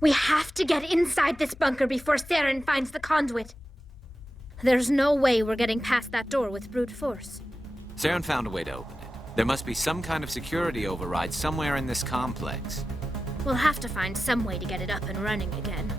We have to get inside this bunker before Saren finds the conduit. There's no way we're getting past that door with brute force. Saren found a way to open it. There must be some kind of security override somewhere in this complex. We'll have to find some way to get it up and running again.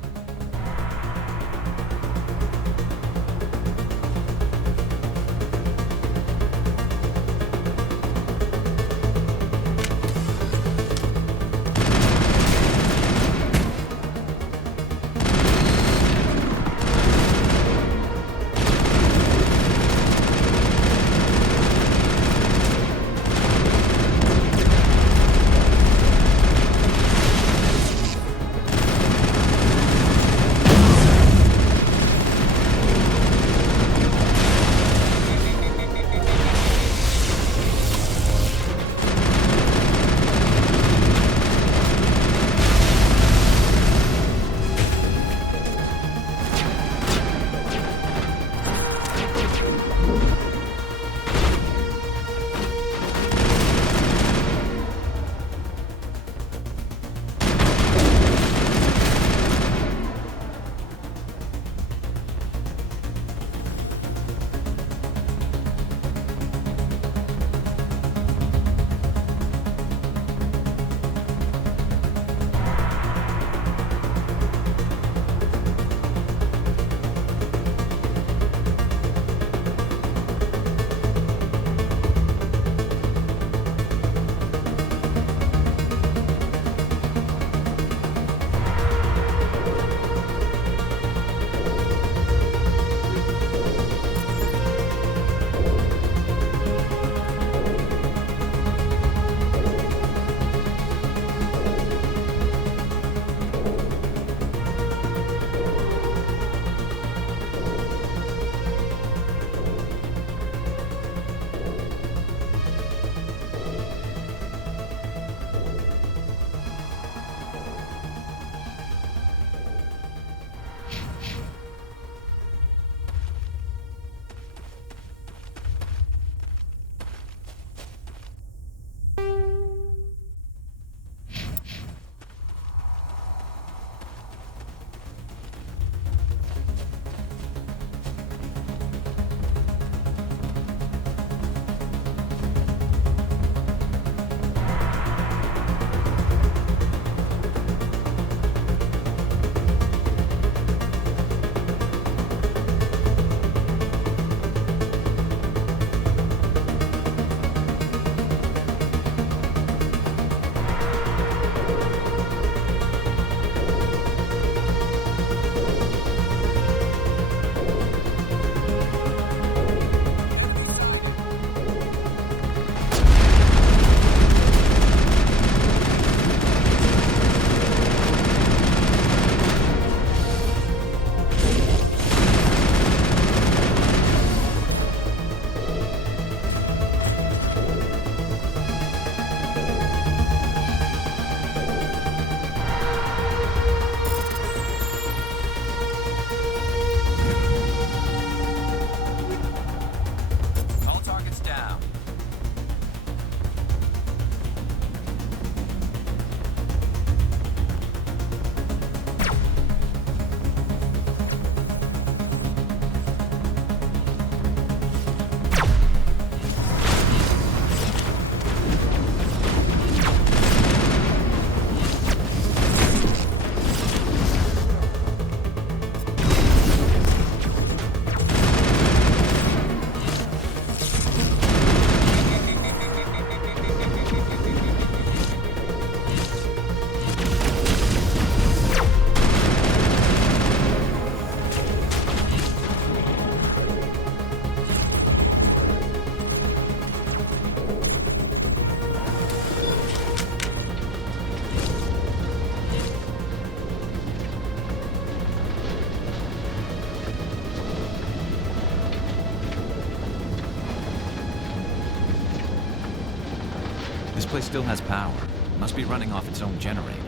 place still has power. Must be running off its own generator.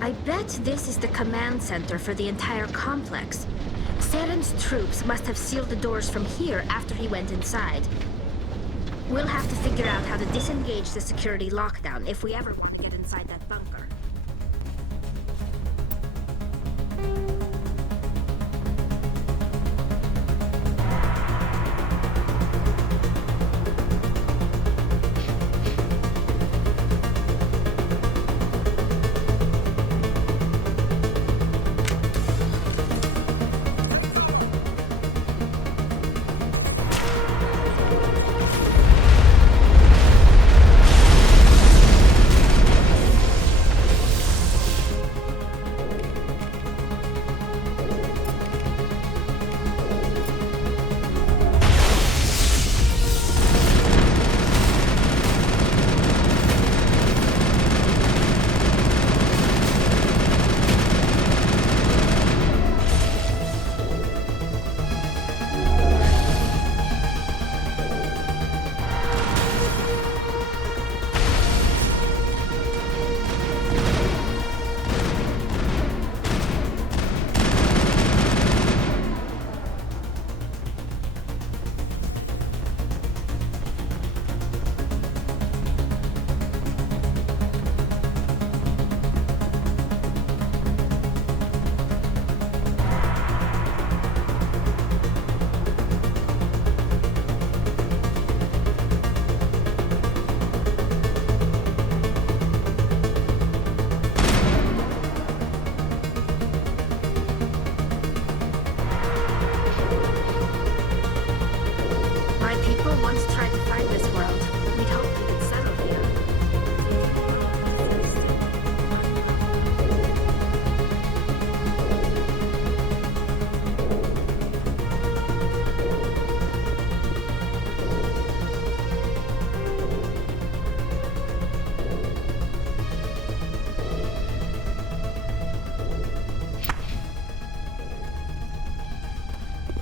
I bet this is the command center for the entire complex. Saren's troops must have sealed the doors from here after he went inside. We'll have to figure out how to disengage the security lockdown if we ever want to get inside that bunker.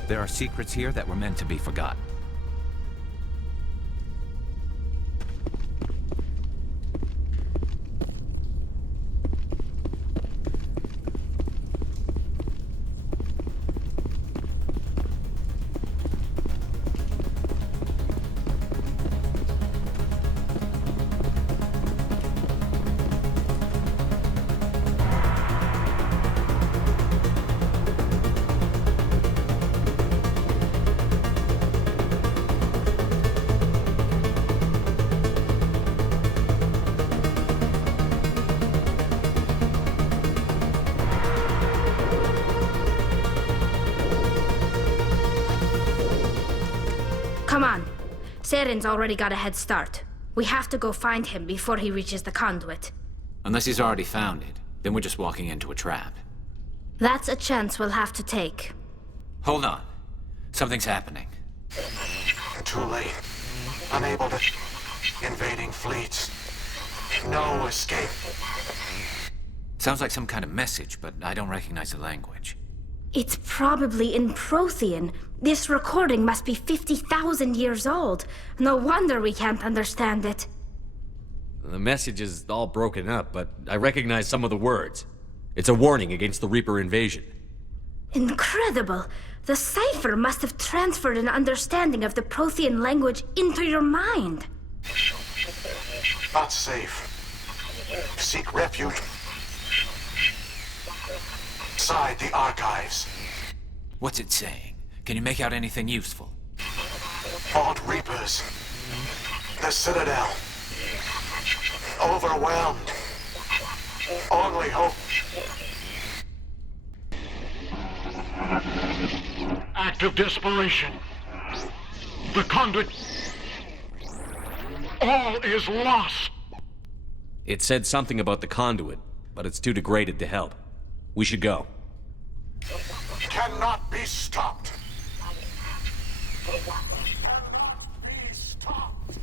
There are secrets here that were meant to be forgotten. Come on. Seren's already got a head start. We have to go find him before he reaches the conduit. Unless he's already found it, then we're just walking into a trap. That's a chance we'll have to take. Hold on. Something's happening. Too late. Unable to... Invading fleets. No escape. Sounds like some kind of message, but I don't recognize the language. It's probably in Prothean. This recording must be 50,000 years old. No wonder we can't understand it. The message is all broken up, but I recognize some of the words. It's a warning against the Reaper invasion. Incredible! The cipher must have transferred an understanding of the Prothean language into your mind. Not safe. Seek refuge inside the archives. What's it saying? Can you make out anything useful? Fought Reapers. The Citadel. Overwhelmed. Only hope. Act of desperation. The conduit. All is lost. It said something about the conduit, but it's too degraded to help. We should go. Cannot be stopped. Cannot be stopped.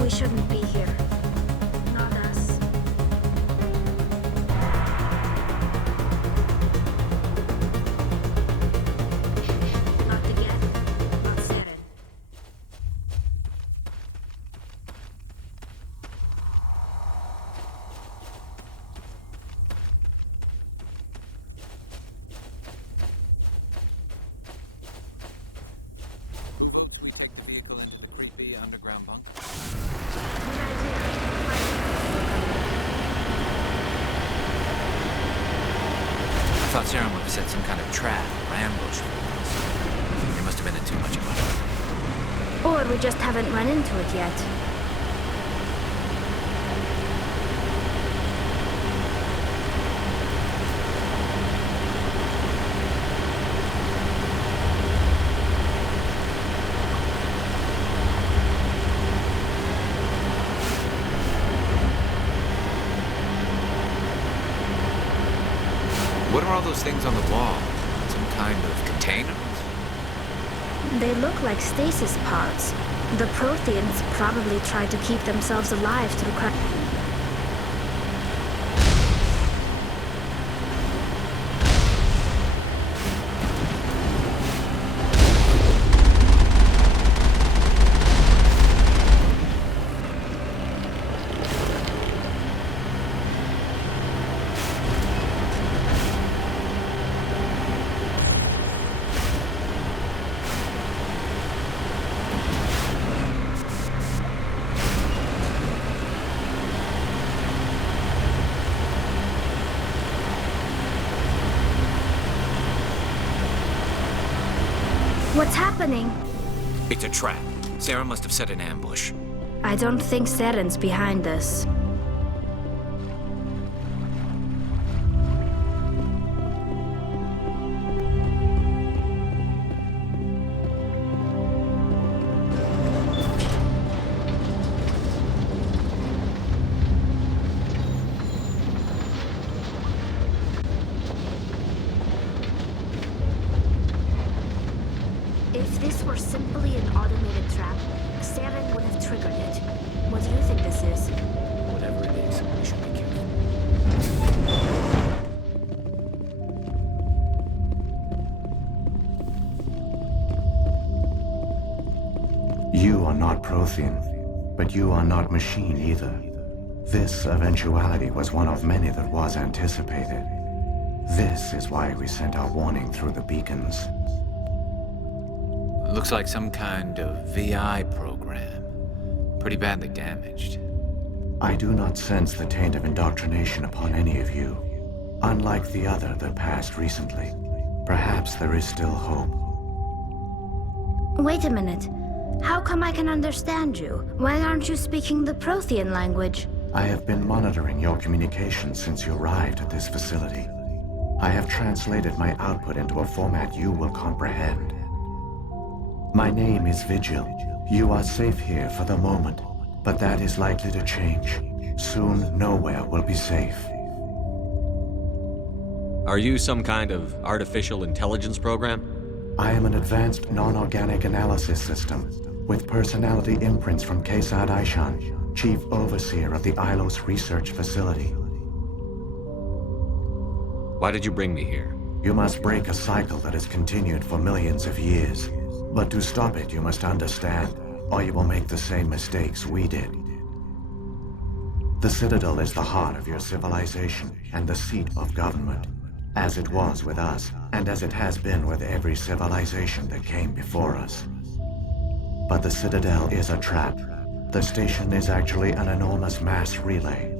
We shouldn't be here. Not us. Not again. Not Seren. Who hopes we take the vehicle into the creepy underground bunker? I thought Seren would have set some kind of trap or ambush for us. We must have been in too much of it. Or we just haven't run into it yet. What are all those things on the wall? Some kind of containers? They look like stasis pods. The Protheans probably tried to keep themselves alive through What's happening? It's a trap. Sarah must have set an ambush. I don't think Saren's behind this. If this were simply an automated trap, Saren would have triggered it. What do you think this is? Whatever it is, we should be careful. You are not Prothean, but you are not machine either. This eventuality was one of many that was anticipated. This is why we sent our warning through the beacons. Looks like some kind of VI program. Pretty badly damaged. I do not sense the taint of indoctrination upon any of you. Unlike the other that passed recently, perhaps there is still hope. Wait a minute. How come I can understand you? Why aren't you speaking the Prothean language? I have been monitoring your communications since you arrived at this facility. I have translated my output into a format you will comprehend. My name is Vigil. You are safe here for the moment, but that is likely to change. Soon, nowhere will be safe. Are you some kind of artificial intelligence program? I am an advanced non-organic analysis system with personality imprints from Kesad Aishan, Chief Overseer of the Айлос Research Facility. Why did you bring me here? You must break a cycle that has continued for millions of years. But to stop it, you must understand, or you will make the same mistakes we did. The Citadel is the heart of your civilization and the seat of government, as it was with us, and as it has been with every civilization that came before us. But the Citadel is a trap. The station is actually an enormous mass relay,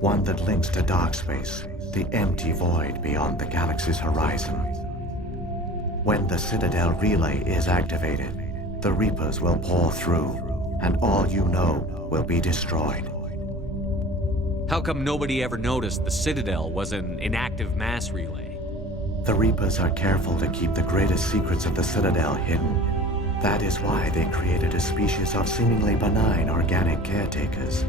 one that links to dark space, the empty void beyond the galaxy's horizon. When the Citadel relay is activated, the Reapers will pour through, and all you know will be destroyed. How come nobody ever noticed the Citadel was an inactive mass relay? The Reapers are careful to keep the greatest secrets of the Citadel hidden. That is why they created a species of seemingly benign organic caretakers.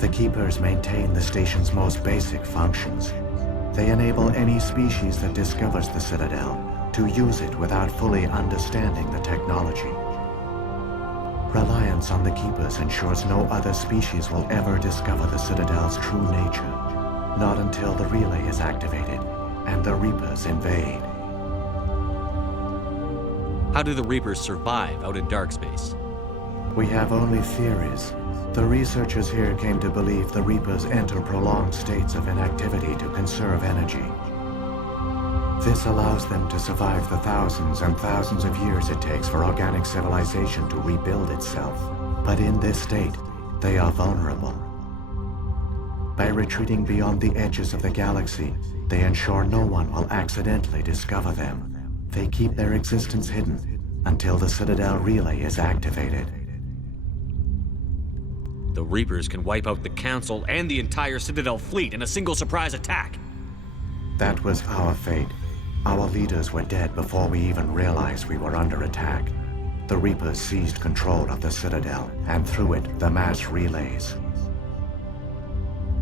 The Keepers maintain the station's most basic functions. They enable any species that discovers the Citadel to use it without fully understanding the technology. Reliance on the Keepers ensures no other species will ever discover the Citadel's true nature, not until the relay is activated and the Reapers invade. How do the Reapers survive out in dark space? We have only theories. The researchers here came to believe the Reapers enter prolonged states of inactivity to conserve energy. This allows them to survive the thousands and thousands of years it takes for organic civilization to rebuild itself. But in this state, they are vulnerable. By retreating beyond the edges of the galaxy, they ensure no one will accidentally discover them. They keep their existence hidden until the Citadel relay is activated. The Reapers can wipe out the Council and the entire Citadel fleet in a single surprise attack. That was our fate. Our leaders were dead before we even realized we were under attack. The Reapers seized control of the Citadel, and through it, the mass relays.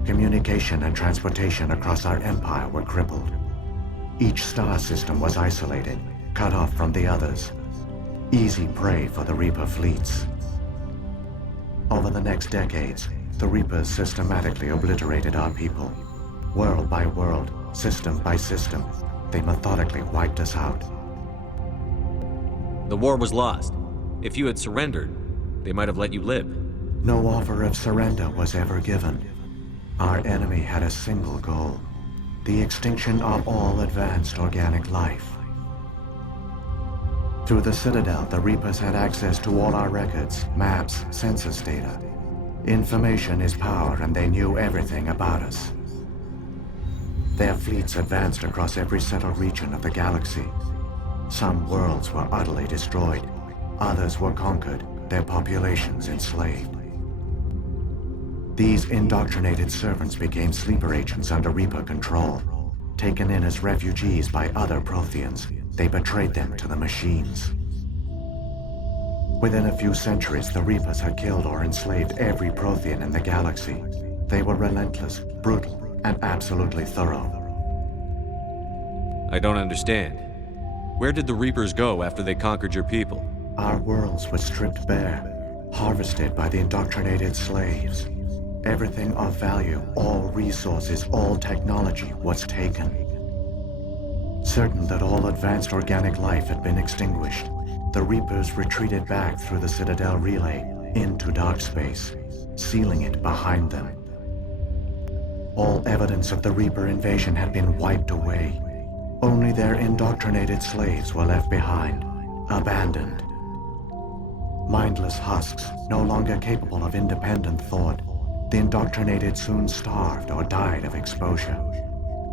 Communication and transportation across our empire were crippled. Each star system was isolated, cut off from the others. Easy prey for the Reaper fleets. Over the next decades, the Reapers systematically obliterated our people. World by world, system by system, they methodically wiped us out. The war was lost. If you had surrendered, they might have let you live. No offer of surrender was ever given. Our enemy had a single goal: the extinction of all advanced organic life. Through the Citadel, the Reapers had access to all our records, maps, census data. Information is power, and they knew everything about us. Their fleets advanced across every settled region of the galaxy. Some worlds were utterly destroyed. Others were conquered, their populations enslaved. These indoctrinated servants became sleeper agents under Reaper control. Taken in as refugees by other Protheans, they betrayed them to the machines. Within a few centuries, the Reapers had killed or enslaved every Prothean in the galaxy. They were relentless, brutal, and absolutely thorough. I don't understand. Where did the Reapers go after they conquered your people? Our worlds were stripped bare, harvested by the indoctrinated slaves. Everything of value, all resources, all technology was taken. Certain that all advanced organic life had been extinguished, the Reapers retreated back through the Citadel relay into dark space, sealing it behind them. All evidence of the Reaper invasion had been wiped away. Only their indoctrinated slaves were left behind, abandoned. Mindless husks, no longer capable of independent thought, the indoctrinated soon starved or died of exposure.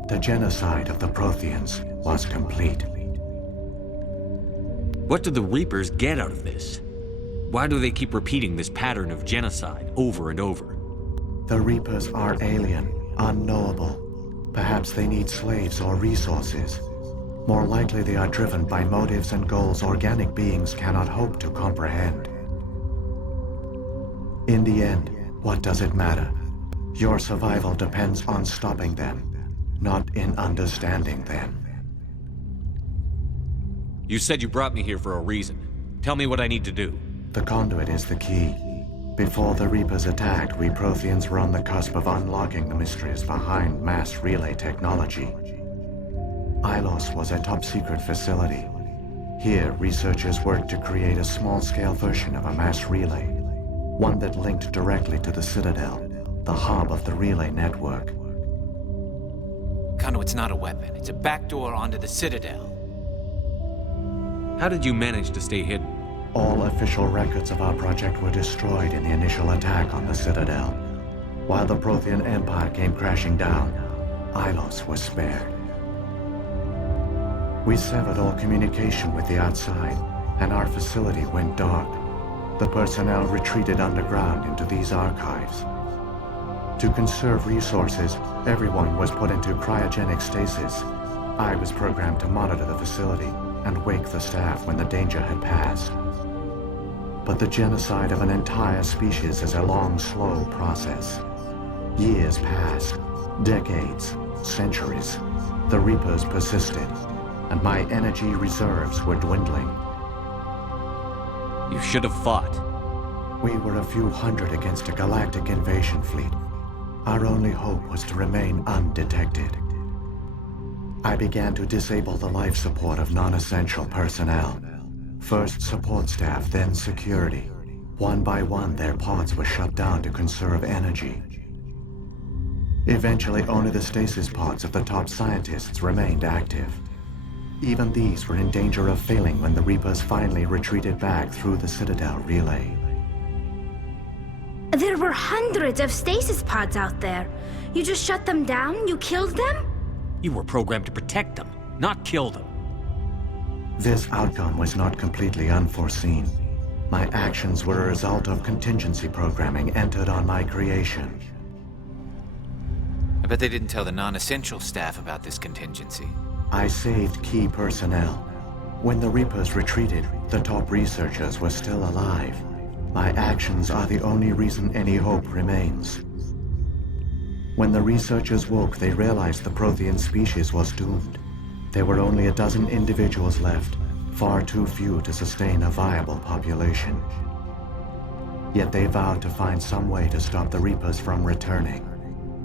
The genocide of the Protheans was complete. What do the Reapers get out of this? Why do they keep repeating this pattern of genocide over and over? The Reapers are alien, unknowable. Perhaps they need slaves or resources. More likely they are driven by motives and goals organic beings cannot hope to comprehend. In the end, what does it matter? Your survival depends on stopping them, not in understanding them. You said you brought me here for a reason. Tell me what I need to do. The conduit is the key. Before the Reapers attacked, we Protheans were on the cusp of unlocking the mysteries behind mass relay technology. Айлос was a top-secret facility. Here, researchers worked to create a small-scale version of a mass relay, one that linked directly to the Citadel, the hub of the relay network. Conduit's not a weapon. It's a backdoor onto the Citadel. How did you manage to stay hidden? All official records of our project were destroyed in the initial attack on the Citadel. While the Prothean Empire came crashing down, Айлос was spared. We severed all communication with the outside, and our facility went dark. The personnel retreated underground into these archives. To conserve resources, everyone was put into cryogenic stasis. I was programmed to monitor the facility and wake the staff when the danger had passed. But the genocide of an entire species is a long, slow process. Years passed, decades, centuries. The Reapers persisted, and my energy reserves were dwindling. You should have fought. We were a few hundred against a galactic invasion fleet. Our only hope was to remain undetected. I began to disable the life support of non-essential personnel. First support staff, then security. One by one, their pods were shut down to conserve energy. Eventually, only the stasis pods of the top scientists remained active. Even these were in danger of failing when the Reapers finally retreated back through the Citadel relay. There were hundreds of stasis pods out there. You just shut them down? You killed them? You were programmed to protect them, not kill them. This outcome was not completely unforeseen. My actions were a result of contingency programming entered on my creation. I bet they didn't tell the non-essential staff about this contingency. I saved key personnel. When the Reapers retreated, the top researchers were still alive. My actions are the only reason any hope remains. When the researchers woke, they realized the Prothean species was doomed. There were only a dozen individuals left, far too few to sustain a viable population. Yet they vowed to find some way to stop the Reapers from returning,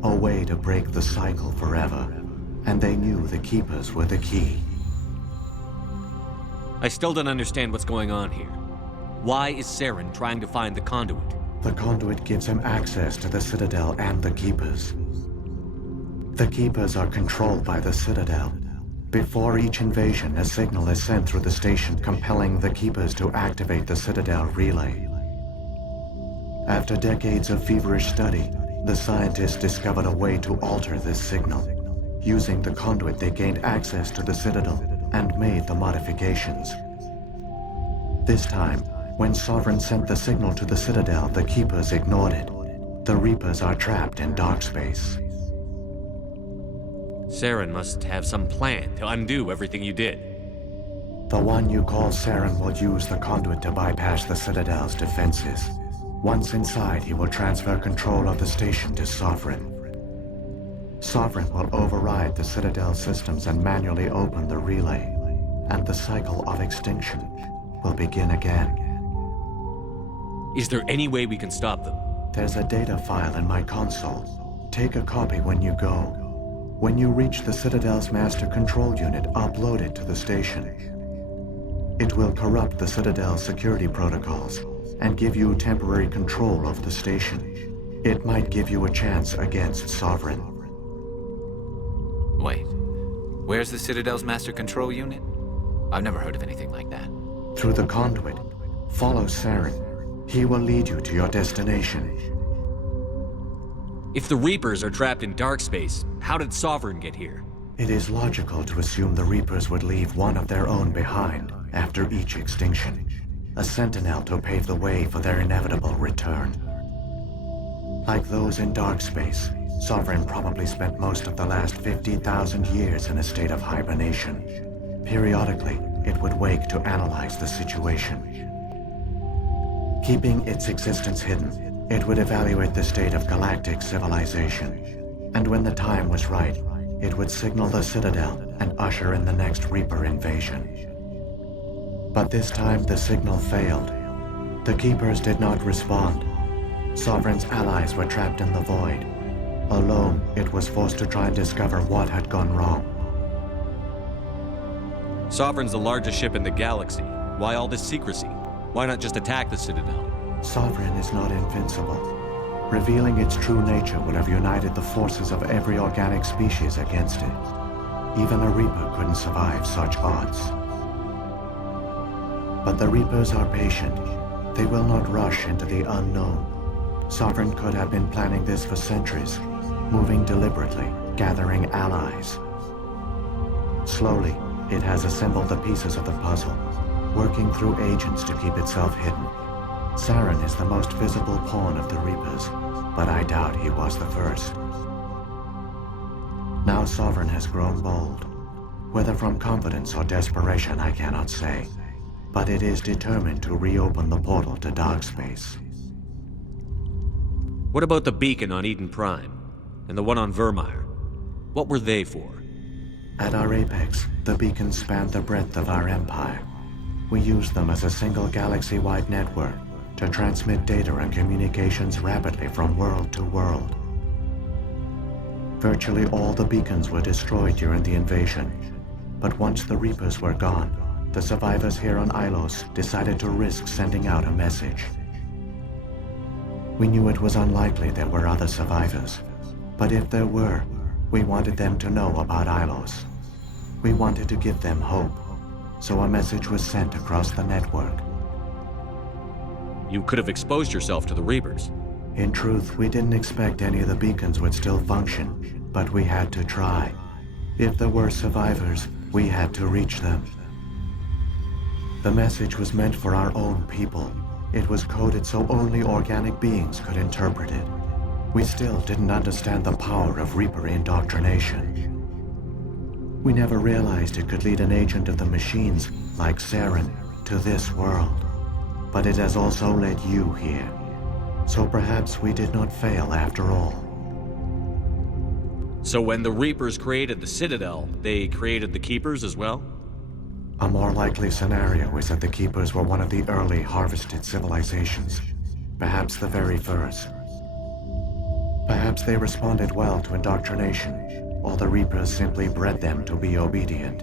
a way to break the cycle forever. And they knew the Keepers were the key. I still don't understand what's going on here. Why is Saren trying to find the conduit? The conduit gives him access to the Citadel and the Keepers. The Keepers are controlled by the Citadel. Before each invasion, a signal is sent through the station compelling the Keepers to activate the Citadel relay. After decades of feverish study, the scientists discovered a way to alter this signal. Using the conduit, they gained access to the Citadel and made the modifications. This time, when Sovereign sent the signal to the Citadel, the Keepers ignored it. The Reapers are trapped in dark space. Saren must have some plan to undo everything you did. The one you call Saren will use the conduit to bypass the Citadel's defenses. Once inside, he will transfer control of the station to Sovereign. Sovereign will override the Citadel systems and manually open the relay, and the cycle of extinction will begin again. Is there any way we can stop them? There's a data file in my console. Take a copy when you go. When you reach the Citadel's master control unit, upload it to the station. It will corrupt the Citadel's security protocols and give you temporary control of the station. It might give you a chance against Sovereign. Wait, where's the Citadel's master control unit? I've never heard of anything like that. Through the conduit, follow Saren. He will lead you to your destination. If the Reapers are trapped in dark space, how did Sovereign get here? It is logical to assume the Reapers would leave one of their own behind after each extinction. A sentinel to pave the way for their inevitable return. Like those in dark space, Sovereign probably spent most of the last 50,000 years in a state of hibernation. Periodically, it would wake to analyze the situation. Keeping its existence hidden, it would evaluate the state of galactic civilization. And when the time was right, it would signal the Citadel and usher in the next Reaper invasion. But this time the signal failed. The Keepers did not respond. Sovereign's allies were trapped in the void. Alone, it was forced to try and discover what had gone wrong. Sovereign's the largest ship in the galaxy. Why all this secrecy? Why not just attack the Citadel? Sovereign is not invincible. Revealing its true nature would have united the forces of every organic species against it. Even a Reaper couldn't survive such odds. But the Reapers are patient. They will not rush into the unknown. Sovereign could have been planning this for centuries, moving deliberately, gathering allies. Slowly, it has assembled the pieces of the puzzle, working through agents to keep itself hidden. Saren is the most visible pawn of the Reapers, but I doubt he was the first. Now Sovereign has grown bold. Whether from confidence or desperation, I cannot say. But it is determined to reopen the portal to dark space. What about the beacon on Eden Prime? And the one on Vermeer? What were they for? At our apex, the beacons spanned the breadth of our empire. We used them as a single galaxy-wide network to transmit data and communications rapidly from world to world. Virtually all the beacons were destroyed during the invasion, but once the Reapers were gone, the survivors here on Айлос decided to risk sending out a message. We knew it was unlikely there were other survivors, but if there were, we wanted them to know about Айлос. We wanted to give them hope, so a message was sent across the network. You could have exposed yourself to the Reapers. In truth, we didn't expect any of the beacons would still function, but we had to try. If there were survivors, we had to reach them. The message was meant for our own people. It was coded so only organic beings could interpret it. We still didn't understand the power of Reaper indoctrination. We never realized it could lead an agent of the machines, like Saren, to this world. But it has also led you here. So perhaps we did not fail after all. So when the Reapers created the Citadel, they created the Keepers as well? A more likely scenario is that the Keepers were one of the early harvested civilizations. Perhaps the very first. Perhaps they responded well to indoctrination, or the Reapers simply bred them to be obedient.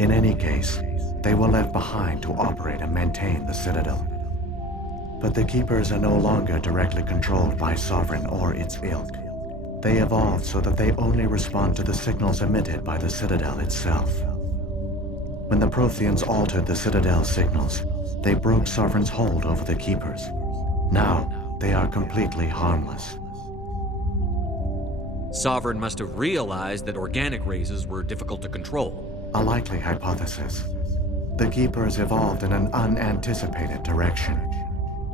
In any case, they were left behind to operate and maintain the Citadel. But the Keepers are no longer directly controlled by Sovereign or its ilk. They evolved so that they only respond to the signals emitted by the Citadel itself. When the Protheans altered the Citadel's signals, they broke Sovereign's hold over the Keepers. Now, they are completely harmless. Sovereign must have realized that organic races were difficult to control. A likely hypothesis. The Keepers evolved in an unanticipated direction.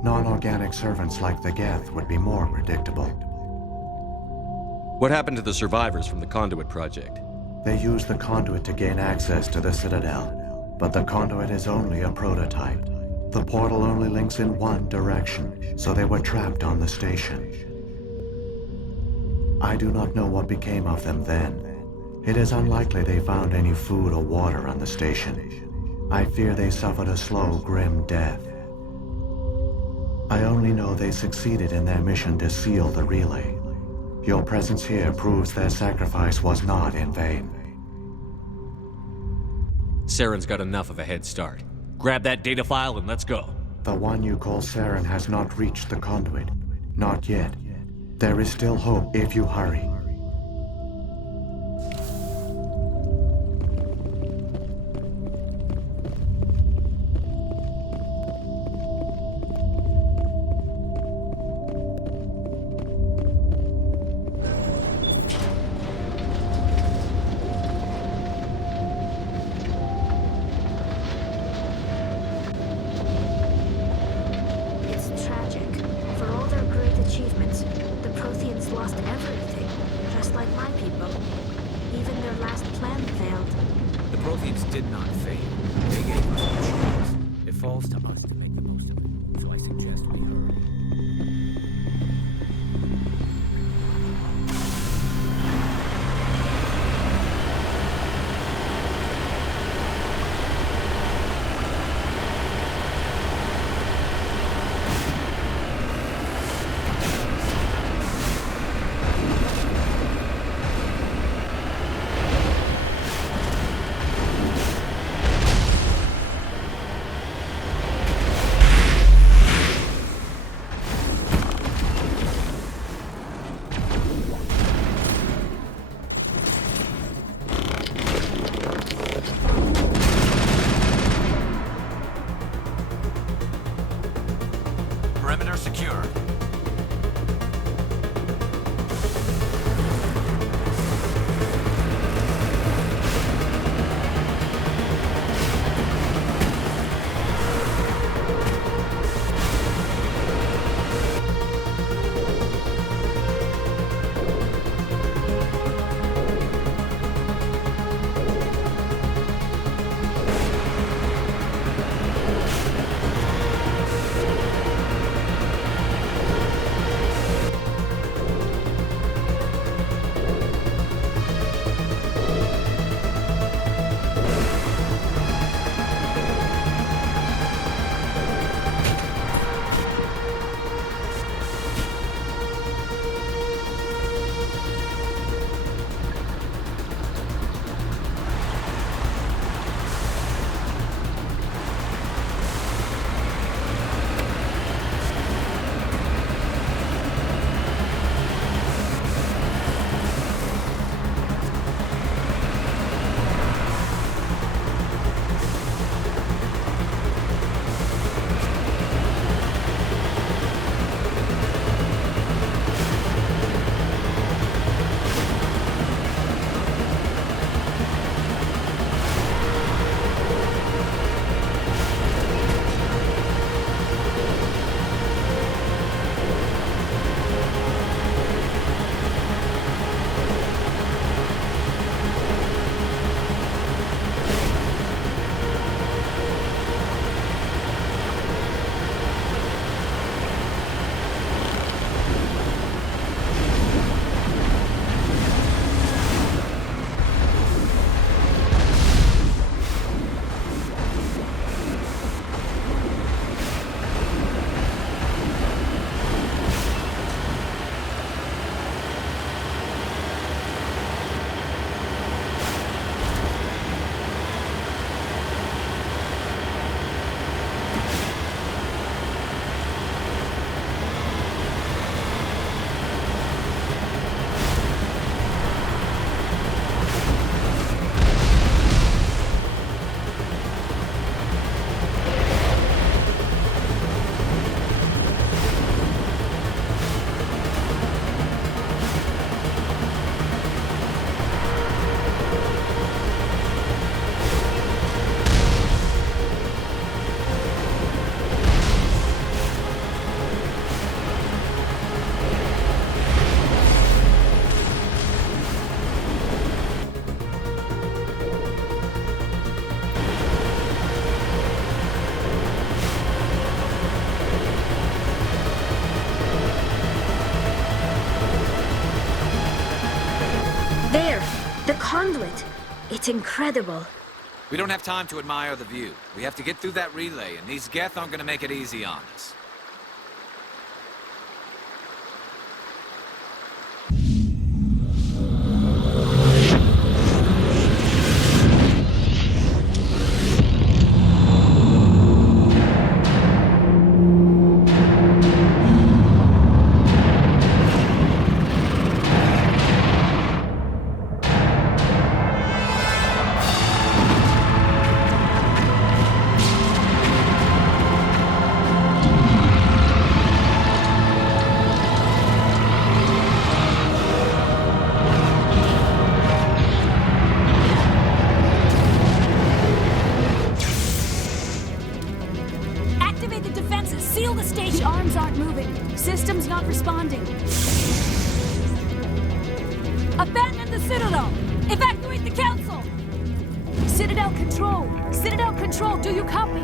Non-organic servants like the Geth would be more predictable. What happened to the survivors from the Conduit project? They used the conduit to gain access to the Citadel, but the conduit is only a prototype. The portal only links in one direction, so they were trapped on the station. I do not know what became of them then. It is unlikely they found any food or water on the station. I fear they suffered a slow, grim death. I only know they succeeded in their mission to seal the relay. Your presence here proves their sacrifice was not in vain. Saren's got enough of a head start. Grab that data file and let's go. The one you call Saren has not reached the conduit. Not yet. There is still hope if you hurry. It's tragic. For all their great achievements, the Protheans lost everything, just like my people. Even their last plan failed. The Protheans did not fail. They gave us a chance. It falls to us to make the most of it. So I suggest we hurry. The conduit. It's incredible. We don't have time to admire the view. We have to get through that relay, and these Geth aren't gonna make it easy on us. Activate the defenses. Seal the station. The arms aren't moving. Systems not responding. Abandon the Citadel. Evacuate the Council. Citadel Control. Citadel Control, do you copy?